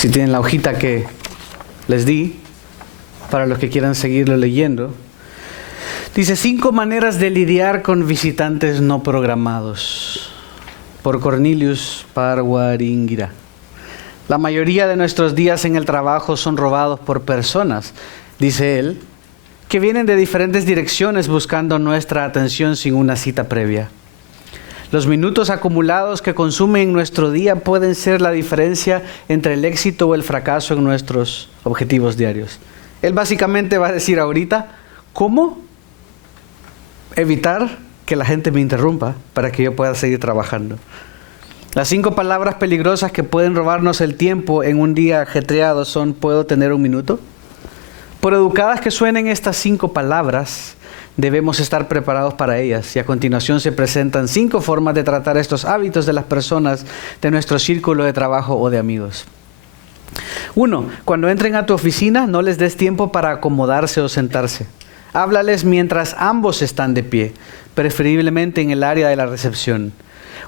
Si tienen la hojita que les di, para los que quieran seguirlo leyendo, dice 5 maneras de lidiar con visitantes no programados, por Cornelius Parwaringira. La mayoría de nuestros días en el trabajo son robados por personas, dice él, que vienen de diferentes direcciones buscando nuestra atención sin una cita previa. Los minutos acumulados que consumen nuestro día pueden ser la diferencia entre el éxito o el fracaso en nuestros objetivos diarios. Él básicamente va a decir ahorita, ¿cómo evitar que la gente me interrumpa para que yo pueda seguir trabajando? Las 5 palabras peligrosas que pueden robarnos el tiempo en un día ajetreado son: ¿puedo tener un minuto? Por educadas que suenen estas 5 palabras, debemos estar preparados para ellas, y a continuación se presentan 5 formas de tratar estos hábitos de las personas de nuestro círculo de trabajo o de amigos. 1. Cuando entren a tu oficina, no les des tiempo para acomodarse o sentarse. Háblales mientras ambos están de pie, preferiblemente en el área de la recepción.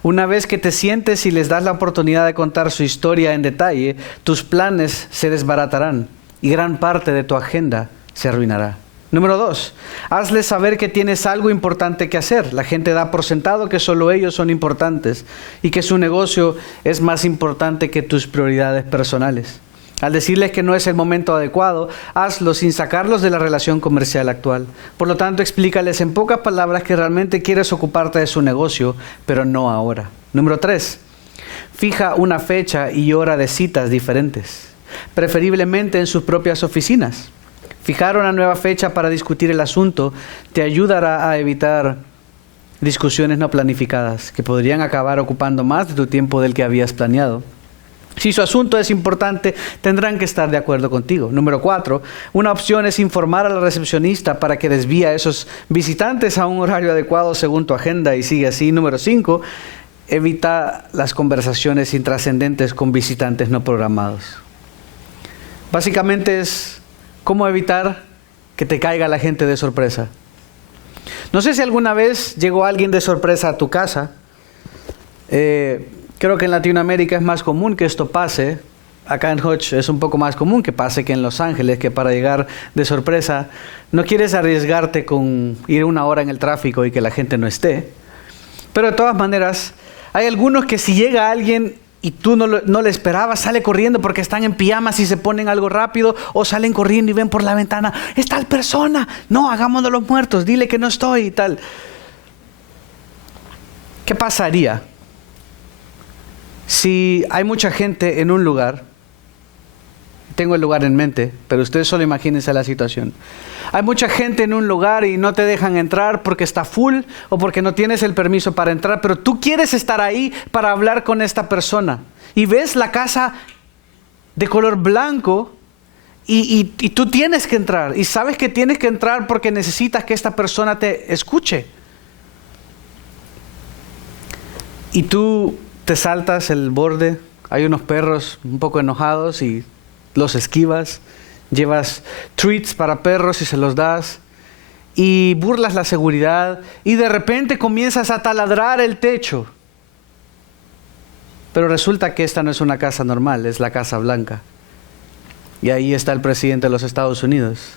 Una vez que te sientes y les das la oportunidad de contar su historia en detalle, tus planes se desbaratarán y gran parte de tu agenda se arruinará. Número 2, hazles saber que tienes algo importante que hacer. La gente da por sentado que solo ellos son importantes y que su negocio es más importante que tus prioridades personales. Al decirles que no es el momento adecuado, hazlo sin sacarlos de la relación comercial actual. Por lo tanto, explícales en pocas palabras que realmente quieres ocuparte de su negocio, pero no ahora. Número 3, fija una fecha y hora de citas diferentes, preferiblemente en sus propias oficinas. Fijar una nueva fecha para discutir el asunto te ayudará a evitar discusiones no planificadas que podrían acabar ocupando más de tu tiempo del que habías planeado. Si su asunto es importante, tendrán que estar de acuerdo contigo. Número 4, una opción es informar a la recepcionista para que desvíe a esos visitantes a un horario adecuado según tu agenda y sigue así. Número 5, evita las conversaciones intrascendentes con visitantes no programados. Básicamente es cómo evitar que te caiga la gente de sorpresa. No sé si alguna vez llegó alguien de sorpresa a tu casa. Creo que en Latinoamérica es más común que esto pase. Acá en Hodge es un poco más común que pase que en Los Ángeles, que para llegar de sorpresa no quieres arriesgarte con ir 1 hora en el tráfico y que la gente no esté. Pero de todas maneras, hay algunos que si llega alguien y tú no le esperabas, sale corriendo porque están en pijamas y se ponen algo rápido, o salen corriendo y ven por la ventana, ¡es tal persona! No, hagámonos los muertos, dile que no estoy y tal. ¿Qué pasaría si hay mucha gente en un lugar? Tengo el lugar en mente, pero ustedes solo imagínense la situación. Hay mucha gente en un lugar y no te dejan entrar porque está full o porque no tienes el permiso para entrar, pero tú quieres estar ahí para hablar con esta persona. Y ves la casa de color blanco y tú tienes que entrar. Y sabes que tienes que entrar porque necesitas que esta persona te escuche. Y tú te saltas el borde. Hay unos perros un poco enojados y los esquivas. Llevas treats para perros y se los das. Y burlas la seguridad. Y de repente comienzas a taladrar el techo. Pero resulta que esta no es una casa normal, es la Casa Blanca. Y ahí está el presidente de los Estados Unidos.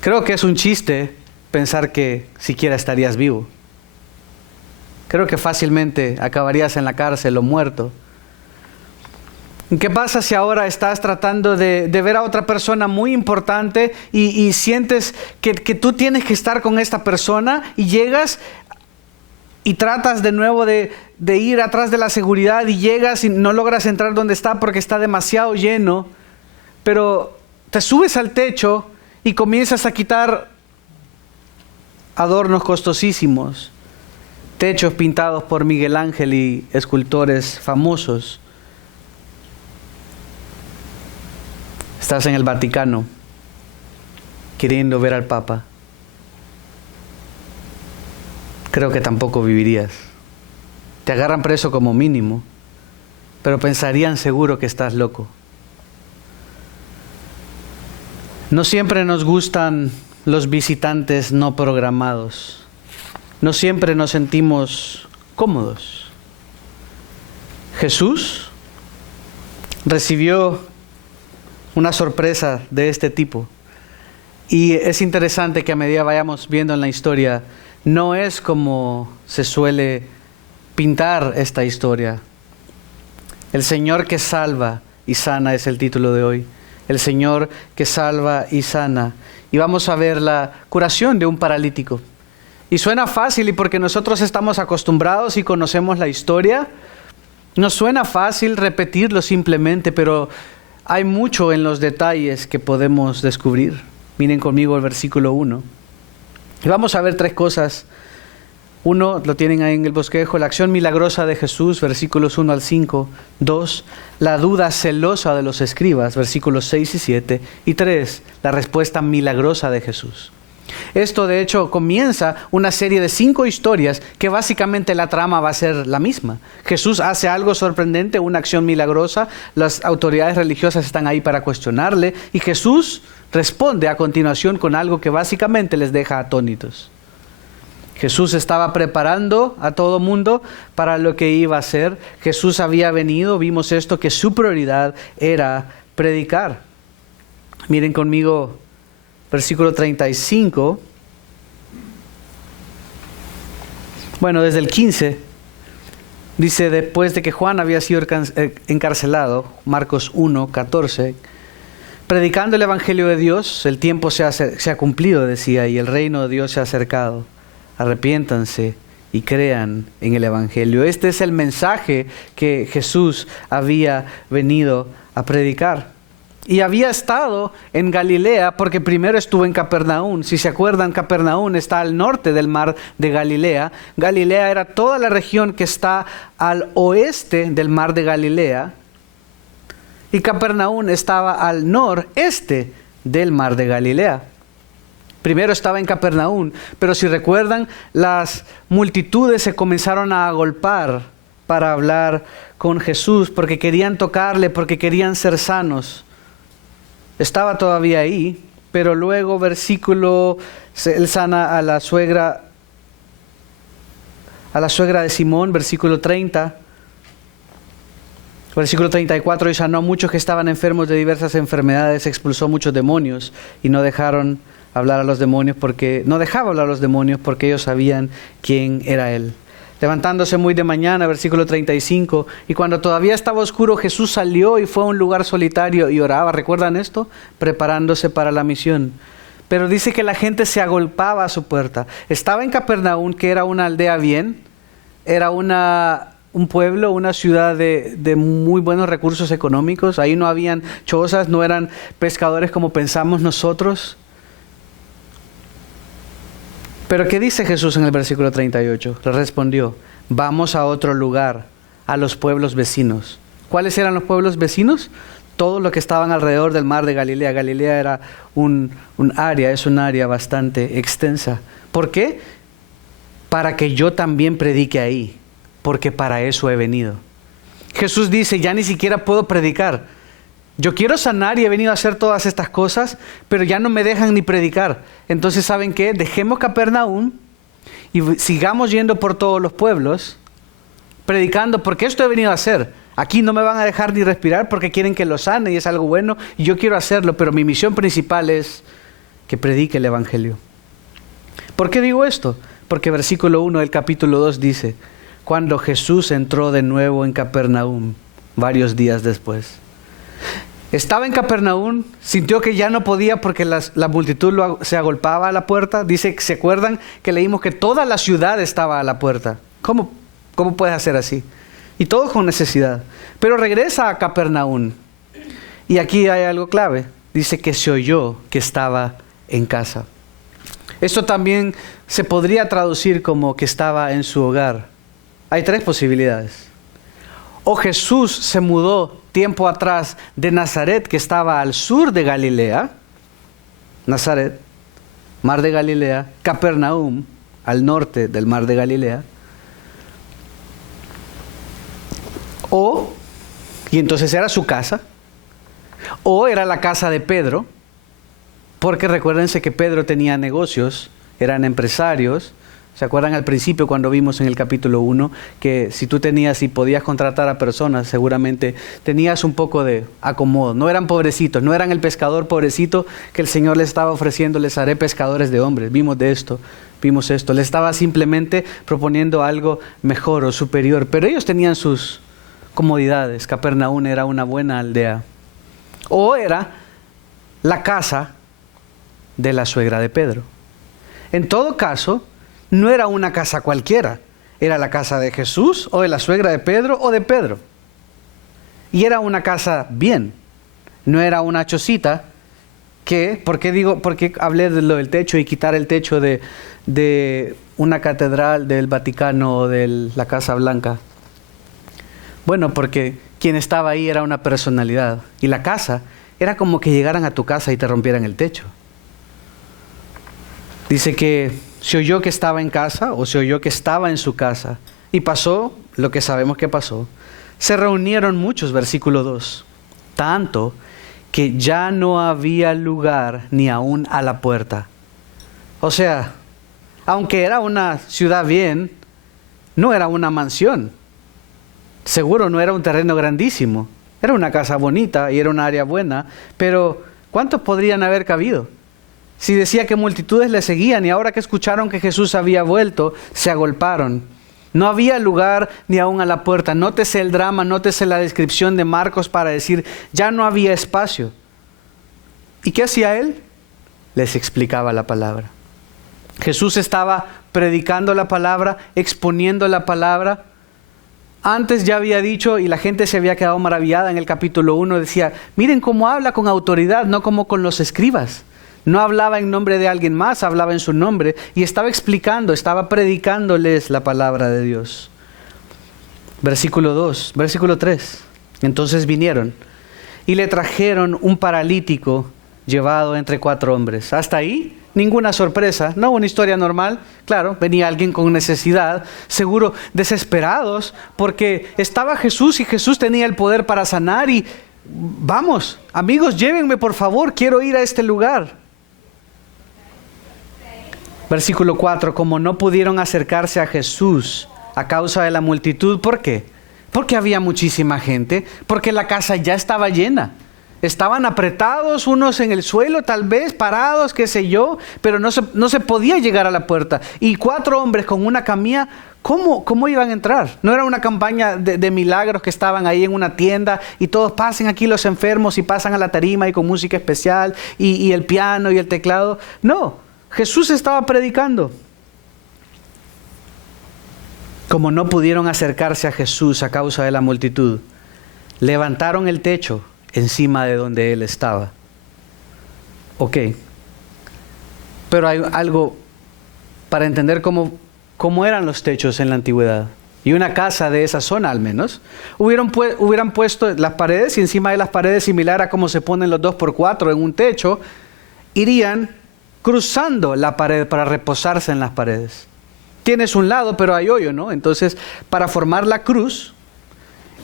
Creo que es un chiste pensar que siquiera estarías vivo. Creo que fácilmente acabarías en la cárcel o muerto. ¿Qué pasa si ahora estás tratando de ver a otra persona muy importante y sientes que tú tienes que estar con esta persona y llegas y tratas de nuevo de ir atrás de la seguridad y llegas y no logras entrar donde está porque está demasiado lleno, pero te subes al techo y comienzas a quitar adornos costosísimos, techos pintados por Miguel Ángel y escultores famosos? Estás en el Vaticano queriendo ver al Papa. Creo que tampoco vivirías. Te agarran preso como mínimo, pero pensarían seguro que estás loco. No siempre nos gustan los visitantes no programados. No siempre nos sentimos cómodos. Jesús recibió una sorpresa de este tipo. Y es interesante que a medida vayamos viendo en la historia, no es como se suele pintar esta historia. El Señor que salva y sana es el título de hoy. El Señor que salva y sana. Y vamos a ver la curación de un paralítico. Y suena fácil, y porque nosotros estamos acostumbrados y conocemos la historia, nos suena fácil repetirlo simplemente, pero hay mucho en los detalles que podemos descubrir. Miren conmigo el versículo 1. Y vamos a ver tres cosas. Uno, lo tienen ahí en el bosquejo, la acción milagrosa de Jesús, versículos 1 al 5. 2, la duda celosa de los escribas, versículos 6 y 7. Y 3, la respuesta milagrosa de Jesús. Esto de hecho comienza una serie de 5 historias que básicamente la trama va a ser la misma. Jesús hace algo sorprendente, una acción milagrosa, las autoridades religiosas están ahí para cuestionarle y Jesús responde a continuación con algo que básicamente les deja atónitos. Jesús estaba preparando a todo mundo para lo que iba a hacer. Jesús había venido, vimos esto, que su prioridad era predicar. Miren conmigo versículo 35. Bueno, desde el 15, dice, después de que Juan había sido encarcelado, Marcos 1, 14, predicando el Evangelio de Dios, el tiempo se ha cumplido, decía, y el reino de Dios se ha acercado. Arrepiéntanse y crean en el Evangelio. Este es el mensaje que Jesús había venido a predicar. Y había estado en Galilea porque primero estuvo en Capernaum. Si se acuerdan, Capernaum está al norte del mar de Galilea. Galilea era toda la región que está al oeste del mar de Galilea. Y Capernaum estaba al noreste del mar de Galilea. Primero estaba en Capernaum, pero si recuerdan, las multitudes se comenzaron a agolpar para hablar con Jesús, porque querían tocarle, porque querían ser sanos. Estaba todavía ahí, pero luego él sana a la suegra de Simón, versículo 30. Versículo 34, y sanó a muchos que estaban enfermos de diversas enfermedades, expulsó muchos demonios y no dejaron hablar a los demonios no dejaba hablar a los demonios porque ellos sabían quién era él. Levantándose muy de mañana, versículo 35, y cuando todavía estaba oscuro, Jesús salió y fue a un lugar solitario y oraba. ¿Recuerdan esto? Preparándose para la misión. Pero dice que la gente se agolpaba a su puerta. Estaba en Capernaum, que era una aldea bien, era un pueblo, una ciudad de muy buenos recursos económicos. Ahí no habían chozas, no eran pescadores como pensamos nosotros. Pero ¿qué dice Jesús en el versículo 38? Le respondió, vamos a otro lugar, a los pueblos vecinos. ¿Cuáles eran los pueblos vecinos? Todos los que estaban alrededor del mar de Galilea. Galilea era es un área bastante extensa. ¿Por qué? Para que yo también predique ahí, porque para eso he venido. Jesús dice, ya ni siquiera puedo predicar. Yo quiero sanar y he venido a hacer todas estas cosas, pero ya no me dejan ni predicar. Entonces, ¿saben qué? Dejemos Capernaum y sigamos yendo por todos los pueblos, predicando, porque esto he venido a hacer. Aquí no me van a dejar ni respirar porque quieren que lo sane y es algo bueno, y yo quiero hacerlo, pero mi misión principal es que predique el Evangelio. ¿Por qué digo esto? Porque versículo 1 del capítulo 2 dice, cuando Jesús entró de nuevo en Capernaum, varios días después. Estaba en Capernaum, sintió que ya no podía porque la multitud se agolpaba a la puerta. Dice, ¿se acuerdan que leímos que toda la ciudad estaba a la puerta? ¿Cómo puedes hacer así? Y todo con necesidad. Pero regresa a Capernaum. Y aquí hay algo clave. Dice que se oyó que estaba en casa. Esto también se podría traducir como que estaba en su hogar. Hay 3 posibilidades. O Jesús se mudó tiempo atrás de Nazaret, que estaba al sur de Galilea, Nazaret, mar de Galilea, Capernaum, al norte del mar de Galilea, y entonces era su casa, o era la casa de Pedro, porque recuérdense que Pedro tenía negocios, eran empresarios, ¿Se acuerdan al principio cuando vimos en el capítulo 1 que si tú tenías y podías contratar a personas, seguramente tenías un poco de acomodo? No eran pobrecitos, no eran el pescador pobrecito que el Señor les estaba ofreciendo, les haré pescadores de hombres. Vimos esto. Les estaba simplemente proponiendo algo mejor o superior. Pero ellos tenían sus comodidades. Capernaum era una buena aldea. O era la casa de la suegra de Pedro. En todo caso, no era una casa cualquiera, era la casa de Jesús o de la suegra de Pedro o de Pedro. Y era una casa bien, no era una chocita que, ¿por qué hablé de lo del techo y quitar el techo de una catedral del Vaticano o de la Casa Blanca? Bueno, porque quien estaba ahí era una personalidad y la casa era como que llegaran a tu casa y te rompieran el techo. Dice que se oyó que estaba en casa o se oyó que estaba en su casa y pasó lo que sabemos que pasó. Se reunieron muchos, versículo 2, tanto que ya no había lugar ni aún a la puerta. O sea, aunque era una ciudad bien, no era una mansión. Seguro no era un terreno grandísimo. Era una casa bonita y era un área buena, pero ¿cuántos podrían haber cabido? Si decía que multitudes le seguían y ahora que escucharon que Jesús había vuelto, se agolparon. No había lugar ni aún a la puerta. Nótese el drama, nótese la descripción de Marcos para decir, ya no había espacio. ¿Y qué hacía él? Les explicaba la palabra. Jesús estaba predicando la palabra, exponiendo la palabra. Antes ya había dicho y la gente se había quedado maravillada en el capítulo 1. Decía, miren cómo habla con autoridad, no como con los escribas. No hablaba en nombre de alguien más, hablaba en su nombre y estaba explicando, estaba predicándoles la palabra de Dios. Versículo 3. Entonces vinieron y le trajeron un paralítico llevado entre 4 hombres. Hasta ahí, ninguna sorpresa, no una historia normal. Claro, venía alguien con necesidad, seguro desesperados, porque estaba Jesús y Jesús tenía el poder para sanar y vamos, amigos, llévenme por favor, quiero ir a este lugar. Versículo 4, como no pudieron acercarse a Jesús a causa de la multitud, ¿por qué? Porque había muchísima gente, porque la casa ya estaba llena. Estaban apretados, unos en el suelo, tal vez, parados, qué sé yo, pero no se podía llegar a la puerta. Y 4 hombres con una camilla, ¿cómo iban a entrar? No era una campaña de milagros que estaban ahí en una tienda y todos pasen aquí los enfermos y pasan a la tarima y con música especial y el piano y el teclado. No. Jesús estaba predicando. Como no pudieron acercarse a Jesús a causa de la multitud, levantaron el techo encima de donde él estaba. Ok. Pero hay algo para entender cómo eran los techos en la antigüedad. Y una casa de esa zona al menos, hubieran puesto las paredes y encima de las paredes, similar a cómo se ponen los 2x4 en un techo, irían cruzando la pared para reposarse en las paredes. Tienes un lado, pero hay hoyo, ¿no? Entonces, para formar la cruz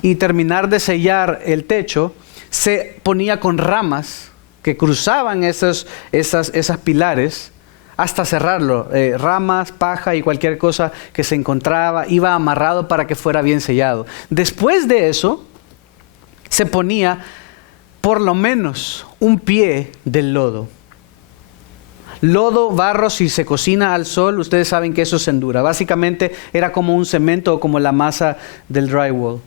y terminar de sellar el techo, se ponía con ramas que cruzaban esas pilares hasta cerrarlo. Ramas, paja y cualquier cosa que se encontraba, iba amarrado para que fuera bien sellado. Después de eso, se ponía por lo menos un pie del lodo. Lodo, barro, si se cocina al sol, ustedes saben que eso se endura. Básicamente era como un cemento o como la masa del drywall.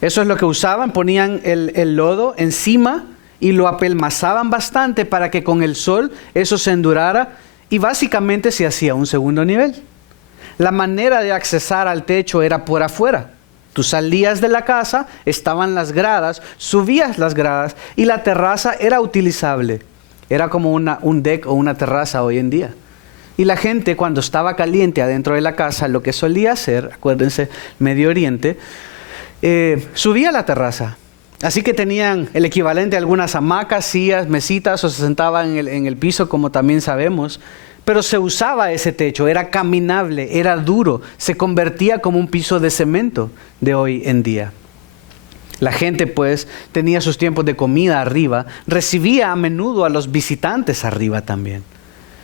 Eso es lo que usaban, ponían el lodo encima y lo apelmazaban bastante para que con el sol eso se endurara y básicamente se hacía un segundo nivel. La manera de accesar al techo era por afuera. Tú salías de la casa, estaban las gradas, subías las gradas y la terraza era utilizable. Era como un deck o una terraza hoy en día. Y la gente cuando estaba caliente adentro de la casa, lo que solía hacer, acuérdense, Medio Oriente, subía a la terraza. Así que tenían el equivalente a algunas hamacas, sillas, mesitas, o se sentaban en el piso, como también sabemos. Pero se usaba ese techo, era caminable, era duro, se convertía como un piso de cemento de hoy en día. La gente pues tenía sus tiempos de comida arriba, recibía a menudo a los visitantes arriba también.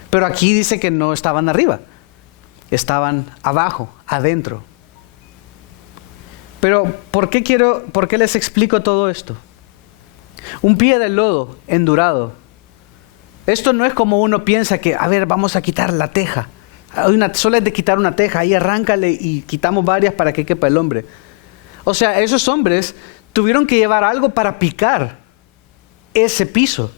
Pero aquí dice que no estaban arriba, estaban abajo, adentro. Pero ¿por qué les explico todo esto? Un pie de lodo endurado. Esto no es como uno piensa que, a ver, vamos a quitar la teja. Solo es de quitar una teja, ahí arráncale y quitamos varias para que quepa el hombre. O sea, esos hombres tuvieron que llevar algo para picar ese piso.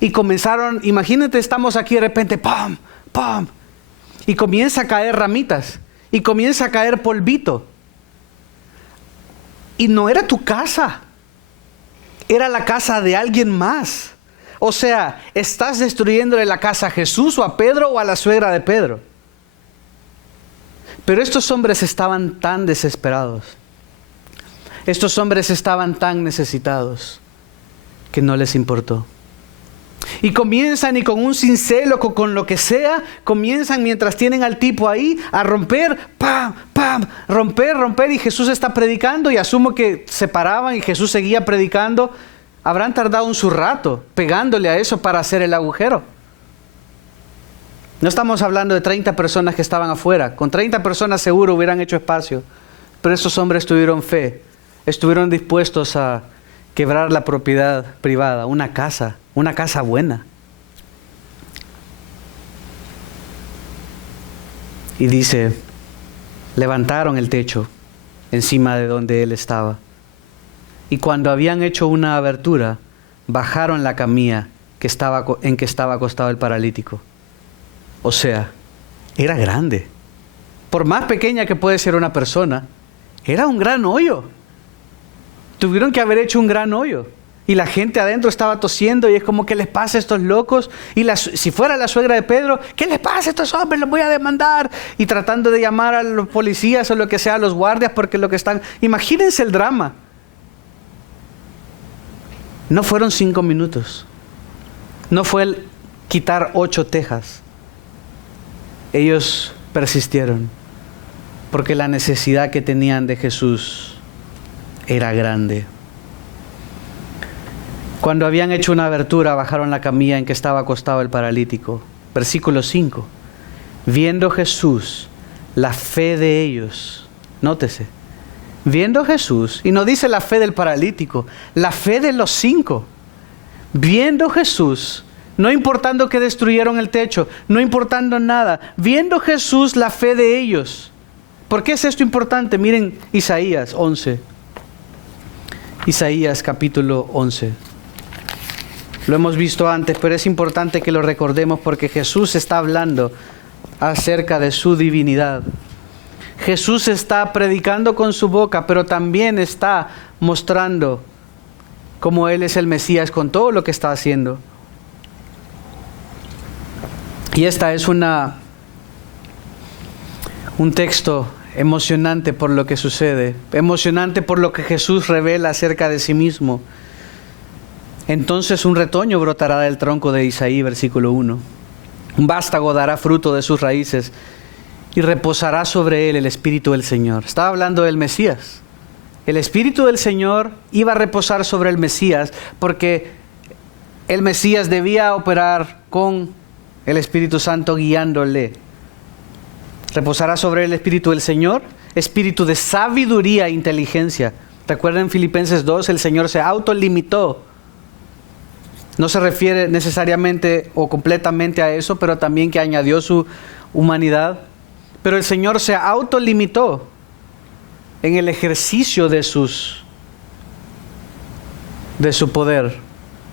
Y comenzaron, imagínate, estamos aquí de repente, ¡pam! ¡pam! Y comienza a caer ramitas, y comienza a caer polvito. Y no era tu casa, era la casa de alguien más. O sea, ¿estás destruyéndole la casa a Jesús o a Pedro o a la suegra de Pedro? Pero estos hombres estaban tan desesperados. Estos hombres estaban tan necesitados que no les importó. Y comienzan y con un cincel o con lo que sea, comienzan mientras tienen al tipo ahí a romper, ¡pam! ¡pam! Romper. Y Jesús está predicando y asumo que se paraban y Jesús seguía predicando. Habrán tardado un su rato pegándole a eso para hacer el agujero. No estamos hablando de 30 personas que estaban afuera. Con 30 personas seguro hubieran hecho espacio. Pero esos hombres tuvieron fe. Estuvieron dispuestos a quebrar la propiedad privada, una casa buena. Y dice, levantaron el techo encima de donde él estaba. Y cuando habían hecho una abertura, bajaron la camilla en que estaba acostado el paralítico. O sea, era grande. Por más pequeña que puede ser una persona, era un gran hoyo. Tuvieron que haber hecho un gran hoyo. Y la gente adentro estaba tosiendo y es como, ¿qué les pasa a estos locos? Y si fuera la suegra de Pedro, ¿qué les pasa a estos hombres? Los voy a demandar. Y tratando de llamar a los policías o lo que sea, a los guardias, porque lo que están... Imagínense el drama. No fueron 5 minutos. No fue el quitar 8 tejas. Ellos persistieron. Porque la necesidad que tenían de Jesús era grande. Cuando habían hecho una abertura, bajaron la camilla en que estaba acostado el paralítico. Versículo 5. Viendo Jesús la fe de ellos. Nótese. Viendo Jesús, y no dice la fe del paralítico, la fe de los 5. Viendo Jesús, no importando que destruyeron el techo, no importando nada. Viendo Jesús la fe de ellos. ¿Por qué es esto importante? Miren Isaías 11. Isaías capítulo 11. Lo hemos visto antes, pero es importante que lo recordemos porque Jesús está hablando acerca de su divinidad. Jesús está predicando con su boca, pero también está mostrando cómo Él es el Mesías con todo lo que está haciendo. Y esta es un texto emocionante por lo que sucede, emocionante por lo que Jesús revela acerca de sí mismo. Entonces un retoño brotará del tronco de Isaí, versículo 1. Un vástago dará fruto de sus raíces y reposará sobre él el Espíritu del Señor. Estaba hablando del Mesías. El Espíritu del Señor iba a reposar sobre el Mesías porque el Mesías debía operar con el Espíritu Santo guiándole. Reposará sobre el Espíritu del Señor, espíritu de sabiduría e inteligencia. Recuerden Filipenses 2, el Señor se autolimitó. No se refiere necesariamente o completamente a eso, pero también que añadió su humanidad. Pero el Señor se autolimitó en el ejercicio de su poder,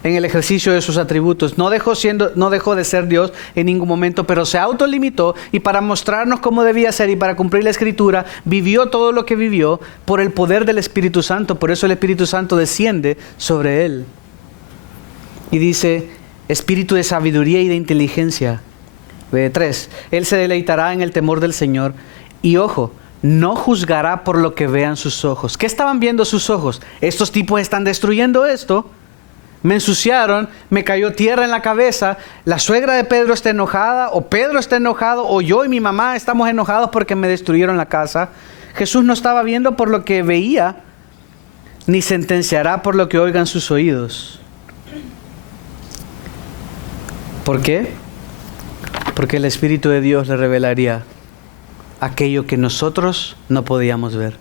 en el ejercicio de sus atributos. No dejó de ser Dios en ningún momento, pero se autolimitó y para mostrarnos cómo debía ser y para cumplir la Escritura, vivió todo lo que vivió por el poder del Espíritu Santo. Por eso el Espíritu Santo desciende sobre él. Y dice, espíritu de sabiduría y de inteligencia. 3. Él se deleitará en el temor del Señor. Y ojo, no juzgará por lo que vean sus ojos. ¿Qué estaban viendo sus ojos? Estos tipos están destruyendo esto. Me ensuciaron, me cayó tierra en la cabeza. La suegra de Pedro está enojada, o Pedro está enojado, o yo y mi mamá estamos enojados porque me destruyeron la casa. Jesús no estaba viendo por lo que veía, ni sentenciará por lo que oigan sus oídos. ¿Por qué? Porque el Espíritu de Dios le revelaría aquello que nosotros no podíamos ver.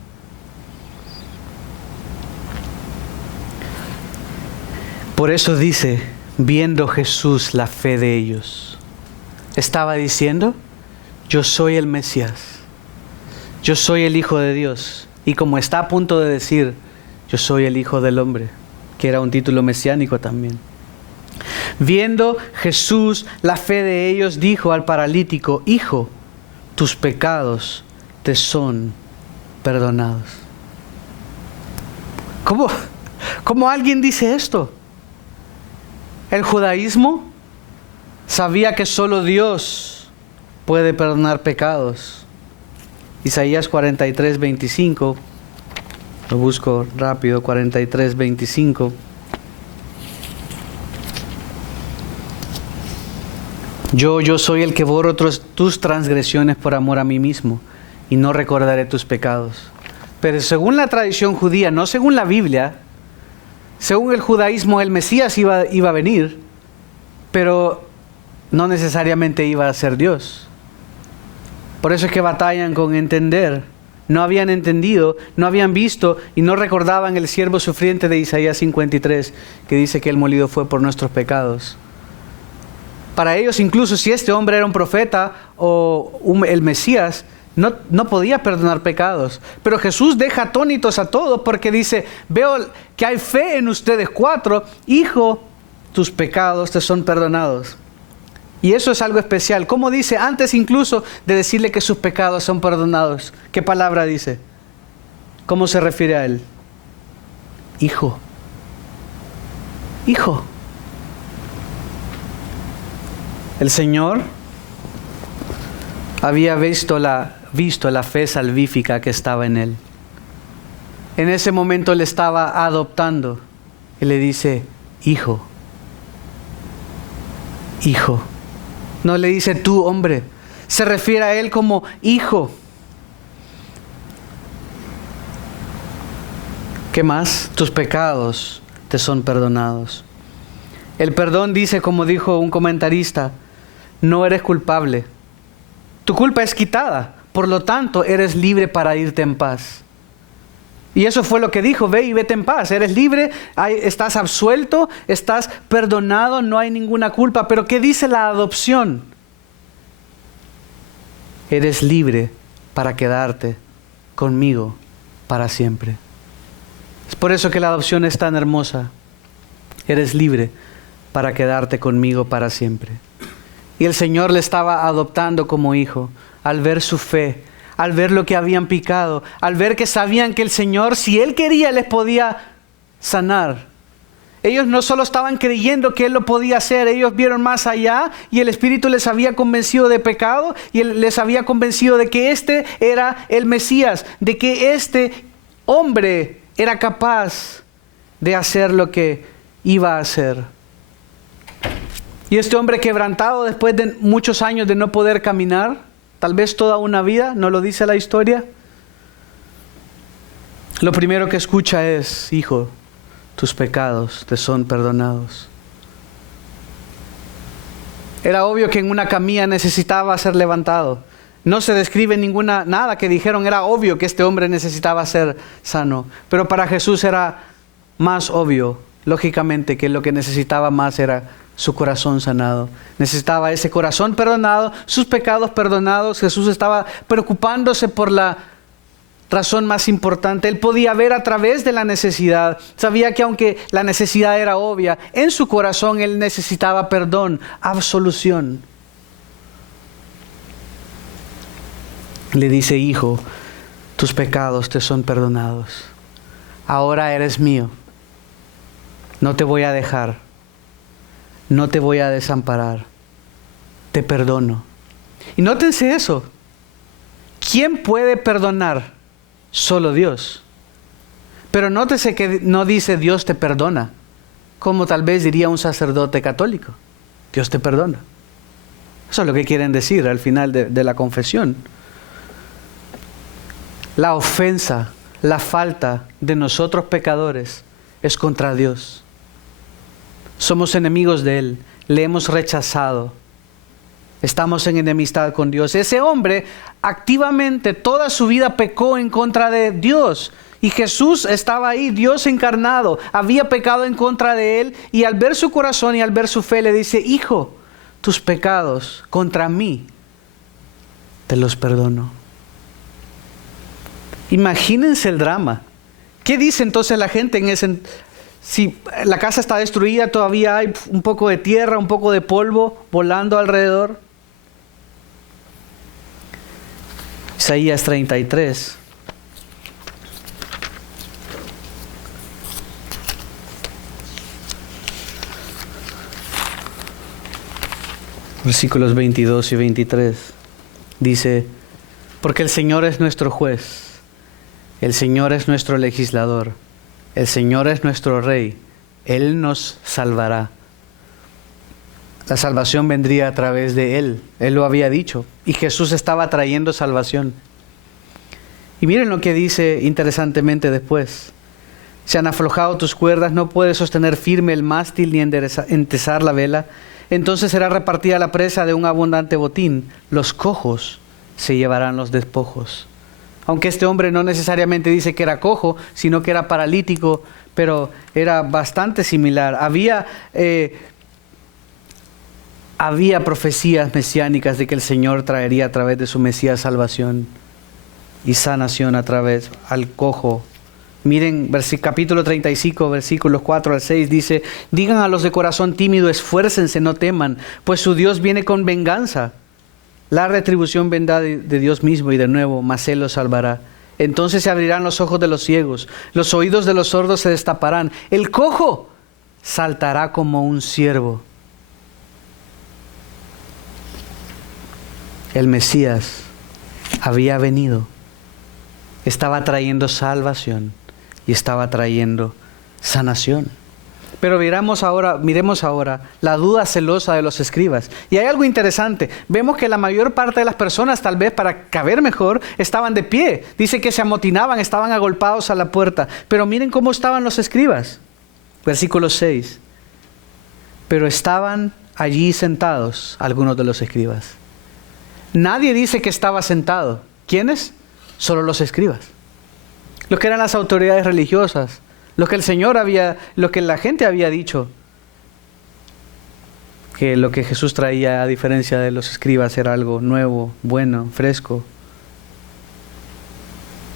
Por eso dice, viendo Jesús la fe de ellos. Estaba diciendo, yo soy el Mesías, yo soy el Hijo de Dios. Y como está a punto de decir, yo soy el Hijo del Hombre, que era un título mesiánico también. Viendo Jesús la fe de ellos, dijo al paralítico, Hijo, tus pecados te son perdonados. ¿Cómo alguien dice esto? El judaísmo sabía que solo Dios puede perdonar pecados. Isaías 43, 25. Lo busco rápido, 43, 25. Yo soy el que borro tus transgresiones por amor a mí mismo, y no recordaré tus pecados. Pero según la tradición judía, no según la Biblia, según el judaísmo, el Mesías iba a venir, pero no necesariamente iba a ser Dios. Por eso es que batallan con entender. No habían entendido, no habían visto y no recordaban el siervo sufriente de Isaías 53, que dice que el molido fue por nuestros pecados. Para ellos, incluso si este hombre era un profeta o el Mesías, no podía perdonar pecados. Pero Jesús deja atónitos a todos porque dice, veo que hay fe en ustedes 4, Hijo, tus pecados te son perdonados. Y eso es algo especial. ¿Cómo dice? Antes incluso de decirle que sus pecados son perdonados. ¿Qué palabra dice? ¿Cómo se refiere a él? Hijo. Hijo. El Señor había visto la fe salvífica que estaba en él. En ese momento le estaba adoptando y le dice, hijo, hijo. No le dice tú, hombre. Se refiere a él como hijo. ¿Qué más? Tus pecados te son perdonados. El perdón dice, como dijo un comentarista, no eres culpable. Tu culpa es quitada. Por lo tanto, eres libre para irte en paz. Y eso fue lo que dijo, ve y vete en paz. Eres libre, estás absuelto, estás perdonado, no hay ninguna culpa. Pero ¿qué dice la adopción? Eres libre para quedarte conmigo para siempre. Es por eso que la adopción es tan hermosa. Eres libre para quedarte conmigo para siempre. Y el Señor le estaba adoptando como hijo al ver su fe, al ver lo que habían pecado, al ver que sabían que el Señor, si Él quería, les podía sanar. Ellos no solo estaban creyendo que Él lo podía hacer, ellos vieron más allá y el Espíritu les había convencido de pecado y les había convencido de que este era el Mesías, de que este hombre era capaz de hacer lo que iba a hacer. Y este hombre quebrantado después de muchos años de no poder caminar, tal vez toda una vida, ¿no lo dice la historia? Lo primero que escucha es, hijo, tus pecados te son perdonados. Era obvio que en una camilla necesitaba ser levantado. No se describe nada que dijeron, era obvio que este hombre necesitaba ser sano. Pero para Jesús era más obvio, lógicamente, que lo que necesitaba más era su corazón sanado. Necesitaba ese corazón perdonado, sus pecados perdonados. Jesús estaba preocupándose por la razón más importante. Él podía ver a través de la necesidad. Sabía que aunque la necesidad era obvia, en su corazón él necesitaba perdón, absolución. Le dice, hijo, tus pecados te son perdonados. Ahora eres mío. No te voy a dejar. No te voy a desamparar. Te perdono. Y nótense eso. ¿Quién puede perdonar? Solo Dios. Pero nótese que no dice Dios te perdona, como tal vez diría un sacerdote católico. Dios te perdona. Eso es lo que quieren decir al final de la confesión. La ofensa, la falta de nosotros pecadores es contra Dios. Somos enemigos de Él, le hemos rechazado. Estamos en enemistad con Dios. Ese hombre activamente toda su vida pecó en contra de Dios. Y Jesús estaba ahí, Dios encarnado, había pecado en contra de él. Y al ver su corazón y al ver su fe le dice: hijo, tus pecados contra mí te los perdono. Imagínense el drama. ¿Qué dice entonces la gente en ese? Si la casa está destruida, todavía hay un poco de tierra, un poco de polvo volando alrededor. Isaías 33. Versículos 22 y 23. Dice: porque el Señor es nuestro juez, el Señor es nuestro legislador, el Señor es nuestro Rey, Él nos salvará. La salvación vendría a través de Él, Él lo había dicho, y Jesús estaba trayendo salvación. Y miren lo que dice interesantemente después: se han aflojado tus cuerdas, no puedes sostener firme el mástil ni entesar la vela. Entonces será repartida la presa de un abundante botín, los cojos se llevarán los despojos. Aunque este hombre no necesariamente dice que era cojo, sino que era paralítico, pero era bastante similar. Había profecías mesiánicas de que el Señor traería a través de su Mesías salvación y sanación a través al cojo. Miren, capítulo 35, versículos 4 al 6, dice: digan a los de corazón tímido, esfuércense, no teman, pues su Dios viene con venganza. La retribución vendrá de Dios mismo, y de nuevo, mas Él los salvará. Entonces se abrirán los ojos de los ciegos, los oídos de los sordos se destaparán. El cojo saltará como un ciervo. El Mesías había venido, estaba trayendo salvación y estaba trayendo sanación. Pero miremos ahora la duda celosa de los escribas. Y hay algo interesante. Vemos que la mayor parte de las personas, tal vez para caber mejor, estaban de pie. Dice que se amotinaban, estaban agolpados a la puerta. Pero miren cómo estaban los escribas. Versículo 6. Pero estaban allí sentados algunos de los escribas. Nadie dice que estaba sentado. ¿Quiénes? Solo los escribas. Los que eran las autoridades religiosas. Lo que la gente había dicho, que lo que Jesús traía a diferencia de los escribas era algo nuevo, bueno, fresco.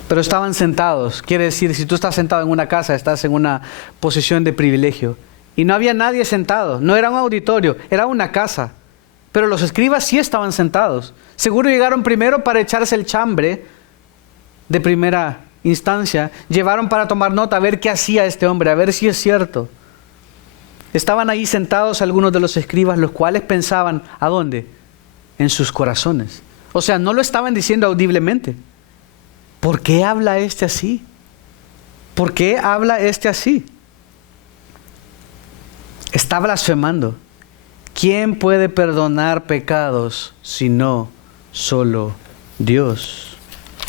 Pero estaban sentados, quiere decir, si tú estás sentado en una casa, estás en una posición de privilegio. Y no había nadie sentado, no era un auditorio, era una casa. Pero los escribas sí estaban sentados. Seguro llegaron primero para echarse el chambre de primera instancia, llevaron para tomar nota, a ver qué hacía este hombre, a ver si es cierto. Estaban ahí sentados algunos de los escribas, los cuales pensaban, ¿a dónde? En sus corazones. O sea, no lo estaban diciendo audiblemente. ¿Por qué habla este así? ¿Por qué habla este así? Está blasfemando. ¿Quién puede perdonar pecados sino solo Dios?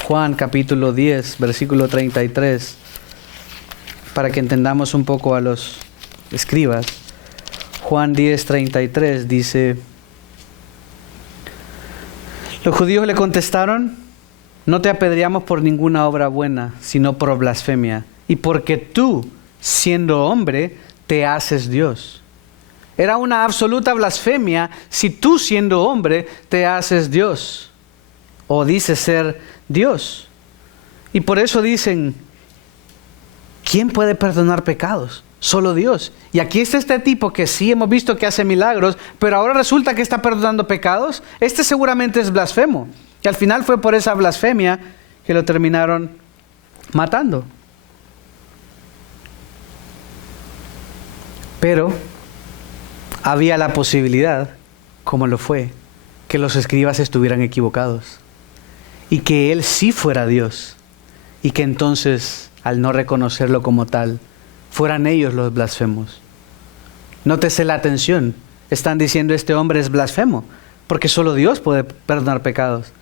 Juan capítulo 10, versículo 33, para que entendamos un poco a los escribas. Juan 10, 33 dice: los judíos le contestaron: no te apedreamos por ninguna obra buena, sino por blasfemia, y porque tú, siendo hombre, te haces Dios. Era una absoluta blasfemia si tú, siendo hombre, te haces Dios, o dices ser Dios. Y por eso dicen: ¿quién puede perdonar pecados? Solo Dios. Y aquí está este tipo que sí hemos visto que hace milagros, pero ahora resulta que está perdonando pecados. Este seguramente es blasfemo. Y al final fue por esa blasfemia que lo terminaron matando. Pero había la posibilidad, como lo fue, que los escribas estuvieran equivocados. Y que Él sí fuera Dios. Y que entonces, al no reconocerlo como tal, fueran ellos los blasfemos. Nótese la atención. Están diciendo: este hombre es blasfemo, porque solo Dios puede perdonar pecados.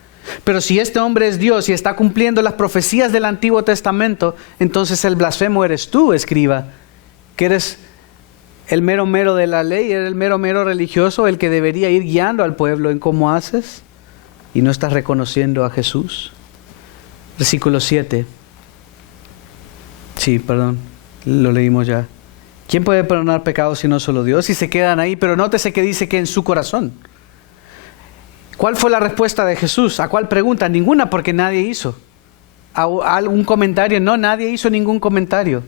Pero si este hombre es Dios y está cumpliendo las profecías del Antiguo Testamento, entonces el blasfemo eres tú, escriba, que eres el mero mero de la ley, era el mero mero religioso, el que debería ir guiando al pueblo en cómo haces, y no estás reconociendo a Jesús. Versículo 7. Sí, perdón, lo leímos ya. ¿Quién puede perdonar pecados si no solo Dios? Y se quedan ahí, pero nótese que dice que en su corazón. ¿Cuál fue la respuesta de Jesús? ¿A cuál pregunta? Ninguna, porque nadie hizo. ¿A algún comentario? No, nadie hizo ningún comentario.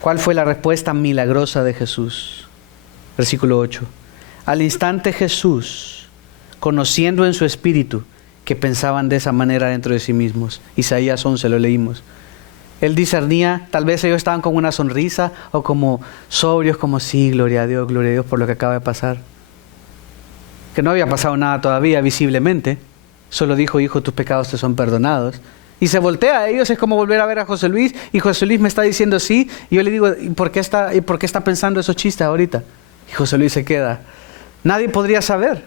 ¿Cuál fue la respuesta milagrosa de Jesús? Versículo 8. Al instante Jesús, conociendo en su espíritu que pensaban de esa manera dentro de sí mismos. Isaías 11, lo leímos. Él discernía, tal vez ellos estaban con una sonrisa o como sobrios, como sí, gloria a Dios por lo que acaba de pasar. Que no había pasado nada todavía visiblemente. Solo dijo, hijo, tus pecados te son perdonados. Y se voltea a ellos, es como volver a ver a José Luis, y José Luis me está diciendo sí, y yo le digo, ¿y por qué está pensando esos chistes ahorita? Y José Luis se queda. Nadie podría saber,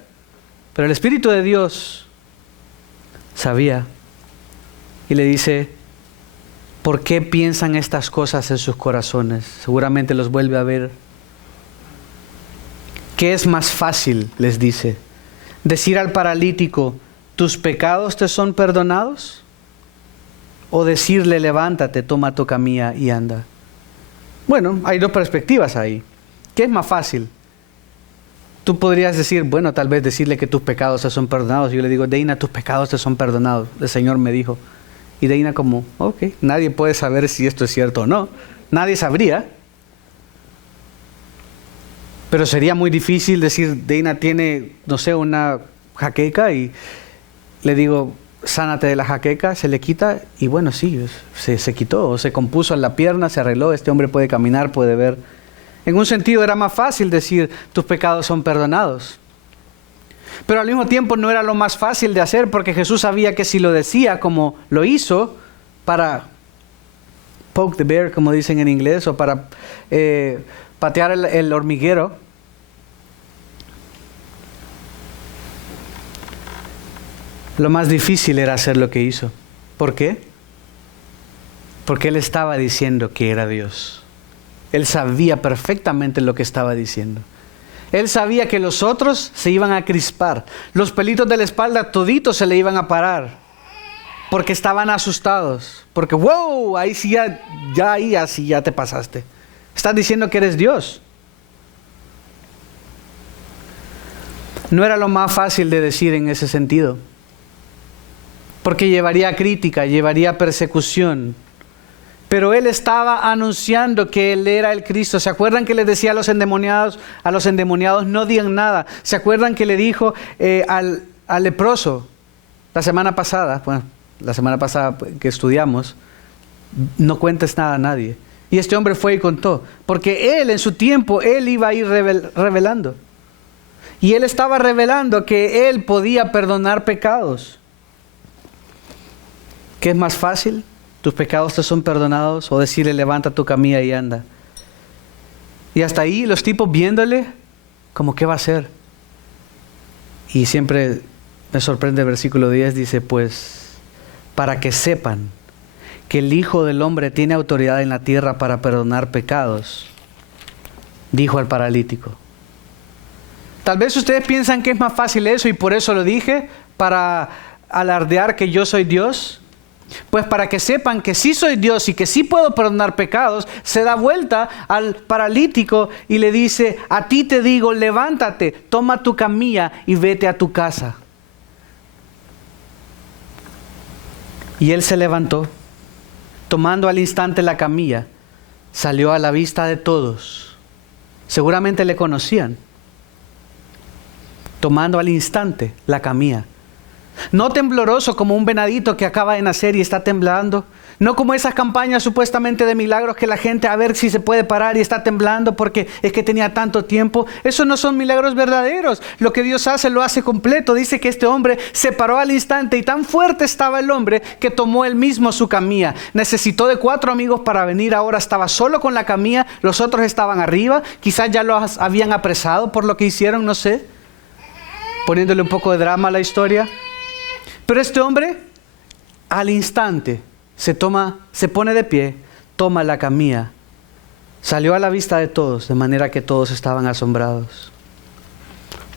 pero el Espíritu de Dios sabía. Y le dice, ¿por qué piensan estas cosas en sus corazones? Seguramente los vuelve a ver. ¿Qué es más fácil? Les dice. ¿Decir al paralítico, tus pecados te son perdonados? ¿O decirle, levántate, toma tu camilla y anda? Bueno, hay dos perspectivas ahí. ¿Qué es más fácil? Tú podrías decir, bueno, tal vez decirle que tus pecados te son perdonados. Yo le digo, Deina, tus pecados te son perdonados. El Señor me dijo. Y Deina como, ok, nadie puede saber si esto es cierto o no. Nadie sabría. Pero sería muy difícil decir, Deina tiene, no sé, una jaqueca y le digo, sánate de la jaqueca, se le quita y bueno, sí, se quitó, se compuso en la pierna, se arregló, este hombre puede caminar, puede ver. En un sentido era más fácil decir, tus pecados son perdonados. Pero al mismo tiempo no era lo más fácil de hacer porque Jesús sabía que si lo decía como lo hizo para poke the bear, como dicen en inglés, o para patear el hormiguero, lo más difícil era hacer lo que hizo. ¿Por qué? Porque Él estaba diciendo que era Dios. Él sabía perfectamente lo que estaba diciendo. Él sabía que los otros se iban a crispar. Los pelitos de la espalda toditos se le iban a parar. Porque estaban asustados. Porque, wow, ahí sí ya te pasaste. Estás diciendo que eres Dios. No era lo más fácil de decir en ese sentido. Porque llevaría crítica, llevaría persecución. Pero Él estaba anunciando que Él era el Cristo. ¿Se acuerdan que les decía a los endemoniados, no digan nada? ¿Se acuerdan que le dijo al leproso la semana pasada que estudiamos, no cuentes nada a nadie? Y este hombre fue y contó, porque Él en su tiempo, Él iba a ir revelando. Y Él estaba revelando que Él podía perdonar pecados. ¿Qué es más fácil? ¿Tus pecados te son perdonados? O decirle, levanta tu camilla y anda. Y hasta ahí los tipos viéndole, como ¿qué va a hacer? Y siempre me sorprende el versículo 10, dice, pues, para que sepan que el Hijo del Hombre tiene autoridad en la tierra para perdonar pecados, dijo al paralítico. Tal vez ustedes piensan que es más fácil eso y por eso lo dije, para alardear que yo soy Dios. Pues para que sepan que sí soy Dios y que sí puedo perdonar pecados, se da vuelta al paralítico y le dice, a ti te digo, levántate, toma tu camilla y vete a tu casa. Y él se levantó, tomando al instante la camilla, salió a la vista de todos. Seguramente le conocían. Tomando al instante la camilla. No tembloroso como un venadito que acaba de nacer y está temblando. No como esas campañas supuestamente de milagros que la gente a ver si se puede parar y está temblando porque es que tenía tanto tiempo. Esos no son milagros verdaderos. Lo que Dios hace lo hace completo. Dice que este hombre se paró al instante y tan fuerte estaba el hombre que tomó él mismo su camilla. Necesitó de 4 amigos para venir. Ahora estaba solo con la camilla. Los otros estaban arriba. Quizás ya los habían apresado por lo que hicieron, no sé. Poniéndole un poco de drama a la historia. Pero este hombre, al instante, se pone de pie, toma la camilla Salió a la vista de todos, de manera que todos estaban asombrados.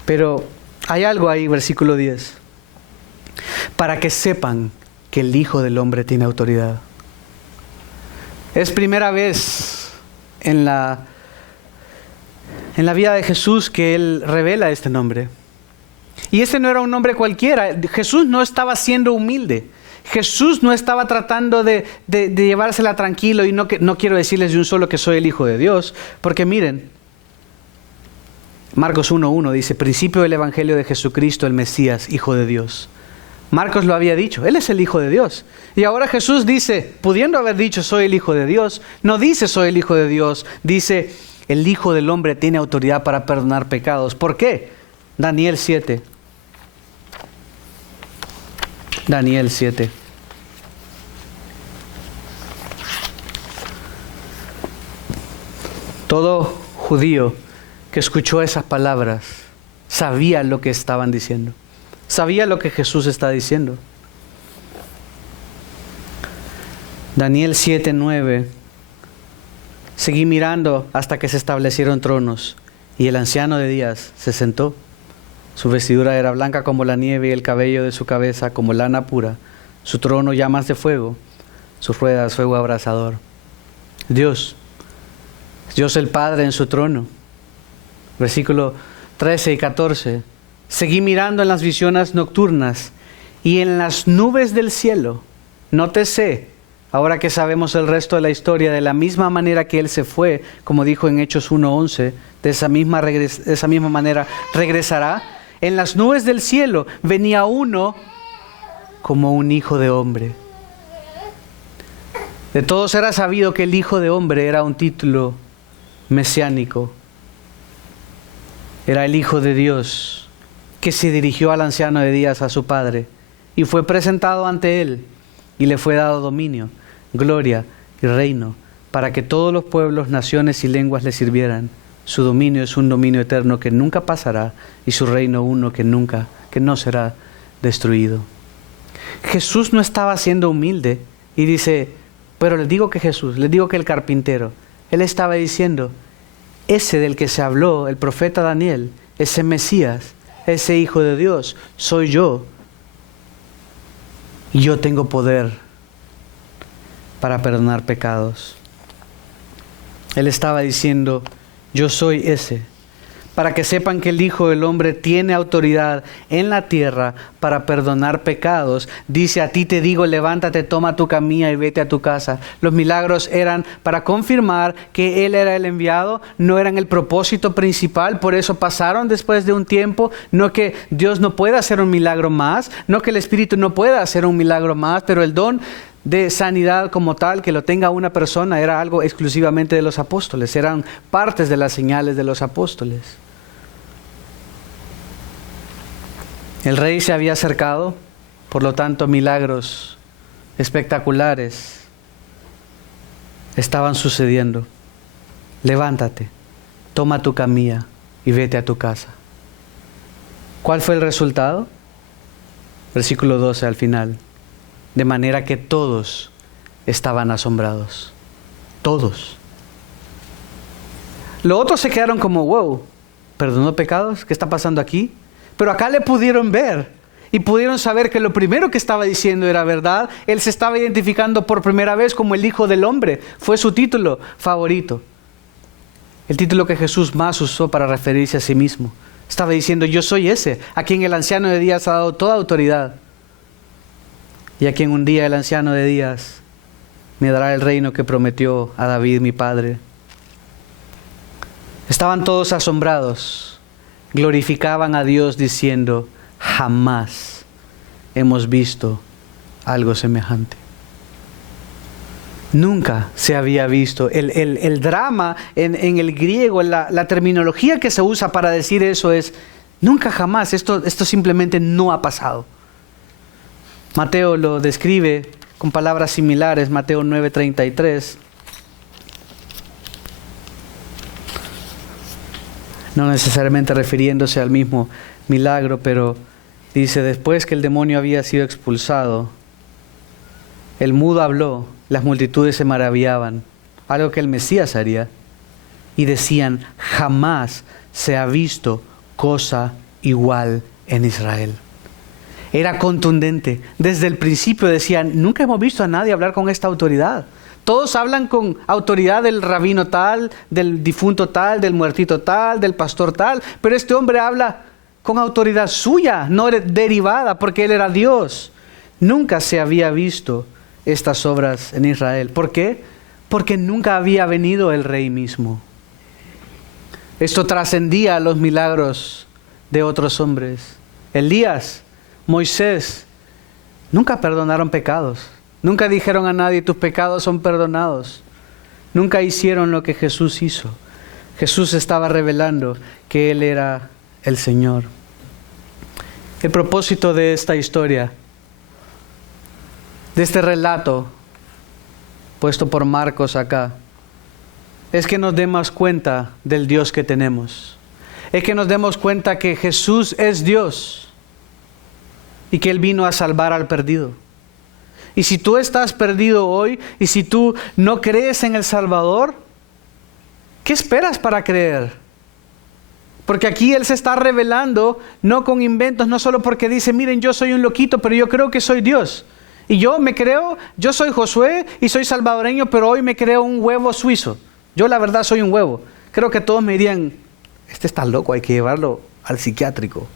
Pero hay algo ahí, versículo 10. Para que sepan que el Hijo del Hombre tiene autoridad. Es primera vez en la vida de Jesús que Él revela este nombre. Y este no era un nombre cualquiera. Jesús no estaba siendo humilde. Jesús no estaba tratando de llevársela tranquilo, y no quiero decirles de un solo que soy el Hijo de Dios, porque miren, Marcos 1:1 dice, principio del Evangelio de Jesucristo, el Mesías, Hijo de Dios. Marcos lo había dicho, Él es el Hijo de Dios. Y ahora Jesús dice, pudiendo haber dicho soy el Hijo de Dios, no dice soy el Hijo de Dios, dice el Hijo del Hombre tiene autoridad para perdonar pecados. ¿Por qué? Daniel 7. Daniel 7. Todo judío que escuchó esas palabras sabía lo que estaban diciendo. Sabía lo que Jesús está diciendo. Daniel 7:9. Seguí mirando hasta que se establecieron tronos, y el anciano de días se sentó. Su vestidura era blanca como la nieve y el cabello de su cabeza como lana pura. Su trono llamas de fuego, sus ruedas fuego abrasador. Dios el Padre en su trono. Versículo 13 y 14. Seguí mirando en las visiones nocturnas y en las nubes del cielo. Nótese, ahora que sabemos el resto de la historia, de la misma manera que Él se fue, como dijo en Hechos 1:11, de esa misma manera regresará. En las nubes del cielo venía uno como un hijo de hombre. De todos era sabido que el Hijo de Hombre era un título mesiánico. Era el Hijo de Dios que se dirigió al anciano de días, a su Padre, y fue presentado ante Él, y le fue dado dominio, gloria y reino, para que todos los pueblos, naciones y lenguas le sirvieran. Su dominio es un dominio eterno que nunca pasará, y su reino uno que no será destruido. Jesús no estaba siendo humilde y dice, pero les digo que el carpintero, Él estaba diciendo, ese del que se habló el profeta Daniel, ese Mesías, ese Hijo de Dios, soy yo. Y yo tengo poder para perdonar pecados. Él estaba diciendo, yo soy ese, para que sepan que el Hijo del Hombre tiene autoridad en la tierra para perdonar pecados. Dice, a ti te digo, levántate, toma tu camilla y vete a tu casa. Los milagros eran para confirmar que Él era el enviado, no eran el propósito principal, por eso pasaron después de un tiempo. No que Dios no pueda hacer un milagro más, no que el Espíritu no pueda hacer un milagro más, pero el don de sanidad como tal, que lo tenga una persona, era algo exclusivamente de los apóstoles, eran partes de las señales de los apóstoles. El rey se había acercado, por lo tanto milagros espectaculares estaban sucediendo. Levántate, toma tu camilla y vete a tu casa. ¿Cuál fue el resultado? Versículo 12 al final. De manera que todos estaban asombrados. Todos. Los otros se quedaron como, wow, ¿perdonó pecados? ¿Qué está pasando aquí? Pero acá le pudieron ver y pudieron saber que lo primero que estaba diciendo era verdad. Él se estaba identificando por primera vez como el Hijo del Hombre. Fue su título favorito. El título que Jesús más usó para referirse a sí mismo. Estaba diciendo, yo soy ese, a quien el anciano de días ha dado toda autoridad. Y a quien un día el anciano de días me dará el reino que prometió a David mi padre. Estaban todos asombrados, glorificaban a Dios diciendo, jamás hemos visto algo semejante. Nunca se había visto. El drama en el griego, la terminología que se usa para decir eso es, nunca jamás, esto simplemente no ha pasado. Mateo lo describe con palabras similares, Mateo 9:33. No necesariamente refiriéndose al mismo milagro, pero dice, después que el demonio había sido expulsado, el mudo habló, las multitudes se maravillaban, algo que el Mesías haría. y decían: jamás se ha visto cosa igual en Israel. Era contundente. Desde el principio decían: nunca hemos visto a nadie hablar con esta autoridad. Todos hablan con autoridad del rabino tal, del difunto tal, del muertito tal, del pastor tal, pero este hombre habla con autoridad suya, no derivada, porque él era Dios. Nunca se había visto estas obras en Israel. ¿Por qué? Porque nunca había venido el rey mismo. Esto trascendía los milagros de otros hombres. Elías, Moisés, nunca perdonaron pecados. Nunca dijeron a nadie: tus pecados son perdonados. Nunca hicieron lo que Jesús hizo. Jesús estaba revelando que Él era el Señor. El propósito de esta historia, de este relato puesto por Marcos acá, es que nos demos cuenta del Dios que tenemos. Es que nos demos cuenta que Jesús es Dios y que Él vino a salvar al perdido. Y si tú estás perdido hoy, y si tú no crees en el Salvador, ¿qué esperas para creer? Porque aquí Él se está revelando, no con inventos, no solo porque dice: miren, yo soy un loquito, pero yo creo que soy Dios. Y yo soy Josué y soy salvadoreño, pero hoy me creo un huevo suizo. Yo la verdad soy un huevo. Creo que todos me dirían: este está loco, hay que llevarlo al psiquiátrico.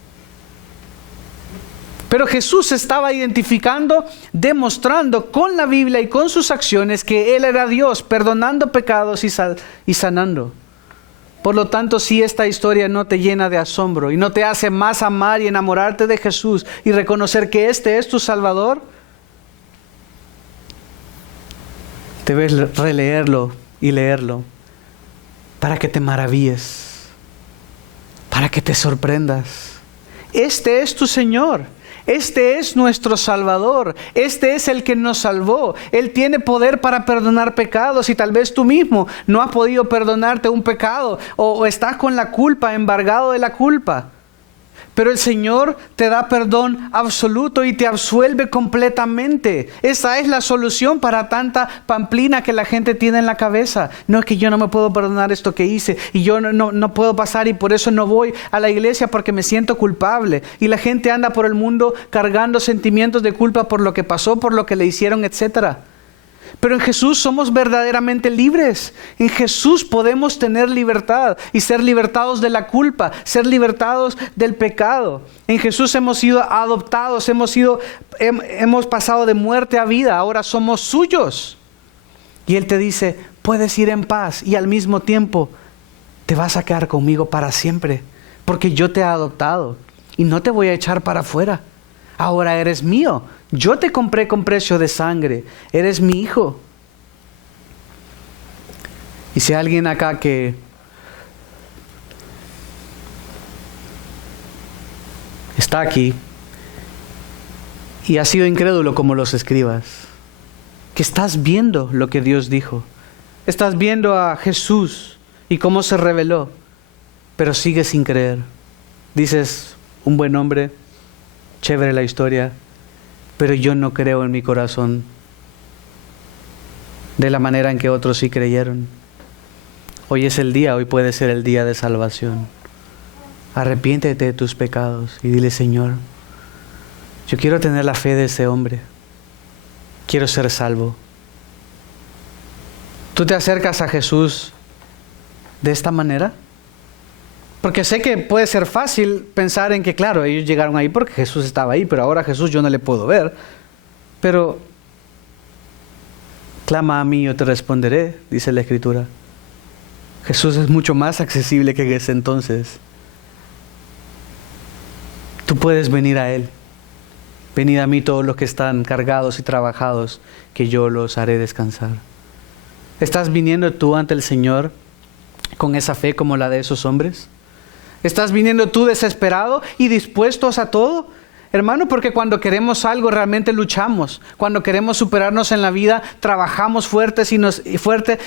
Pero Jesús se estaba identificando, demostrando con la Biblia y con sus acciones que Él era Dios, perdonando pecados y sanando. Por lo tanto, si esta historia no te llena de asombro y no te hace más amar y enamorarte de Jesús y reconocer que este es tu Salvador, debes releerlo y leerlo para que te maravilles, para que te sorprendas. Este es tu Señor. Este es nuestro Salvador. Este es el que nos salvó. Él tiene poder para perdonar pecados, y tal vez tú mismo no has podido perdonarte un pecado o estás con la culpa, embargado de la culpa. Pero el Señor te da perdón absoluto y te absuelve completamente. Esa es la solución para tanta pamplina que la gente tiene en la cabeza. No, es que yo no me puedo perdonar esto que hice, y yo no puedo pasar, y por eso no voy a la iglesia porque me siento culpable. Y la gente anda por el mundo cargando sentimientos de culpa por lo que pasó, por lo que le hicieron, etcétera. Pero en Jesús somos verdaderamente libres. En Jesús podemos tener libertad y ser libertados de la culpa, ser libertados del pecado. En Jesús hemos sido adoptados, hemos pasado de muerte a vida, ahora somos suyos. Y Él te dice: puedes ir en paz, y al mismo tiempo te vas a quedar conmigo para siempre, porque yo te he adoptado y no te voy a echar para afuera. Ahora eres mío. Yo te compré con precio de sangre. Eres mi hijo. Y si hay alguien acá que está aquí y ha sido incrédulo como los escribas, que estás viendo lo que Dios dijo, estás viendo a Jesús y cómo se reveló, pero sigues sin creer. Dices: un buen hombre, chévere la historia, pero yo no creo en mi corazón de la manera en que otros sí creyeron. Hoy es el día, hoy puede ser el día de salvación. Arrepiéntete de tus pecados y dile: Señor, yo quiero tener la fe de ese hombre. Quiero ser salvo. ¿Tú te acercas a Jesús de esta manera? Porque sé que puede ser fácil pensar en que, claro, ellos llegaron ahí porque Jesús estaba ahí, pero ahora Jesús yo no le puedo ver. Pero clama a mí y yo te responderé, dice la Escritura. Jesús es mucho más accesible que en ese entonces. Tú puedes venir a Él. Venid a mí todos los que están cargados y trabajados, que yo los haré descansar. ¿Estás viniendo tú ante el Señor con esa fe como la de esos hombres? ¿Estás viniendo tú desesperado y dispuestos a todo? Hermano, porque cuando queremos algo realmente luchamos. Cuando queremos superarnos en la vida, trabajamos fuerte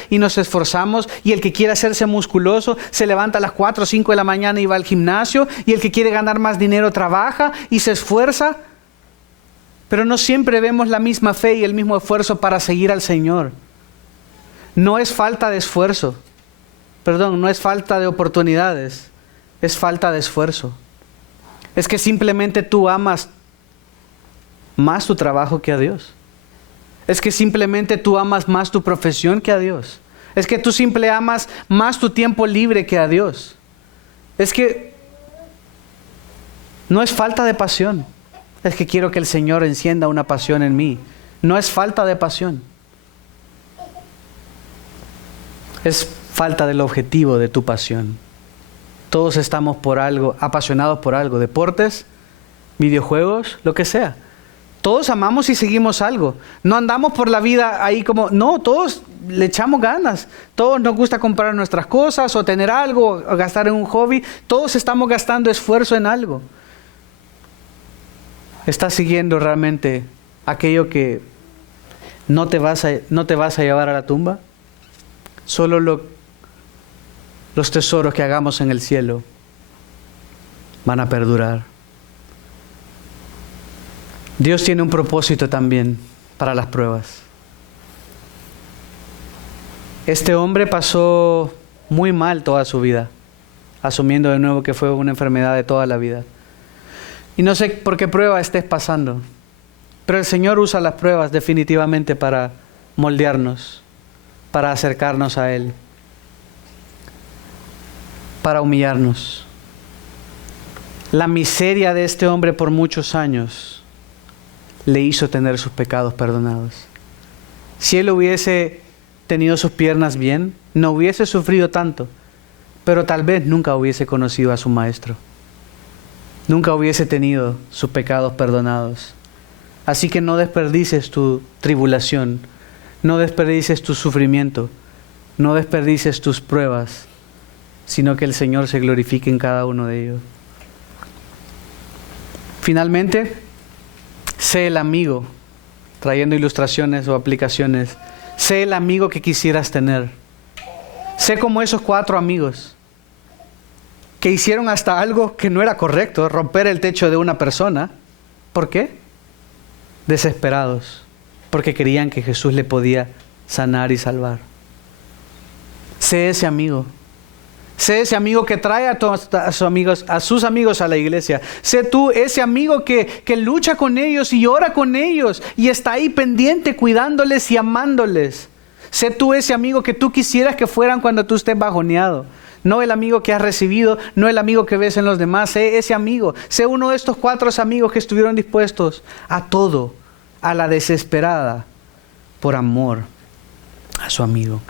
y nos esforzamos. Y el que quiere hacerse musculoso se levanta a las 4 o 5 de la mañana y va al gimnasio. Y el que quiere ganar más dinero trabaja y se esfuerza. Pero no siempre vemos la misma fe y el mismo esfuerzo para seguir al Señor. No es falta de esfuerzo. no es falta de oportunidades, es falta de esfuerzo. Es que simplemente tú amas más tu trabajo que a Dios. Es que simplemente tú amas más tu profesión que a Dios. Es que tú simplemente amas más tu tiempo libre que a Dios. Es que no es falta de pasión. Es que quiero que el Señor encienda una pasión en mí. No es falta de pasión. Es falta del objetivo de tu pasión. Todos estamos por algo, apasionados por algo. Deportes, videojuegos, lo que sea. Todos amamos y seguimos algo. No andamos por la vida ahí como... No, todos le echamos ganas. Todos nos gusta comprar nuestras cosas o tener algo, o gastar en un hobby. Todos estamos gastando esfuerzo en algo. ¿Estás siguiendo realmente aquello que no te vas a llevar a la tumba? Solo los tesoros que hagamos en el cielo van a perdurar. Dios tiene un propósito también para las pruebas. Este hombre pasó muy mal toda su vida, asumiendo de nuevo que fue una enfermedad de toda la vida. Y no sé por qué prueba estés pasando, pero el Señor usa las pruebas definitivamente para moldearnos, para acercarnos a Él, para humillarnos. La miseria de este hombre por muchos años le hizo tener sus pecados perdonados. Si él hubiese tenido sus piernas bien, no hubiese sufrido tanto, pero tal vez nunca hubiese conocido a su maestro. Nunca hubiese tenido sus pecados perdonados. Así que no desperdicies tu tribulación, no desperdicies tu sufrimiento, no desperdicies tus pruebas, sino que el Señor se glorifique en cada uno de ellos. Finalmente, sé el amigo, trayendo ilustraciones o aplicaciones, sé el amigo que quisieras tener. Sé como esos 4 amigos que hicieron hasta algo que no era correcto, romper el techo de una persona. ¿Por qué? Desesperados, porque creían que Jesús le podía sanar y salvar. Sé ese amigo. Sé ese amigo que trae a sus amigos a la iglesia. Sé tú ese amigo que lucha con ellos y ora con ellos y está ahí pendiente cuidándoles y amándoles. Sé tú ese amigo que tú quisieras que fueran cuando tú estés bajoneado. No el amigo que has recibido, no el amigo que ves en los demás. Sé ese amigo. Sé uno de estos 4 amigos que estuvieron dispuestos a todo, a la desesperada, por amor a su amigo.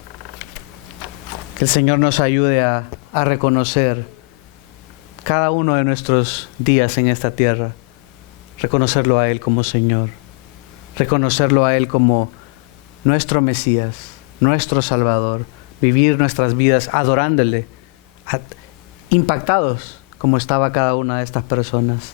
Que el Señor nos ayude a reconocer cada uno de nuestros días en esta tierra. Reconocerlo a Él como Señor. Reconocerlo a Él como nuestro Mesías, nuestro Salvador. Vivir nuestras vidas adorándole, impactados como estaba cada una de estas personas.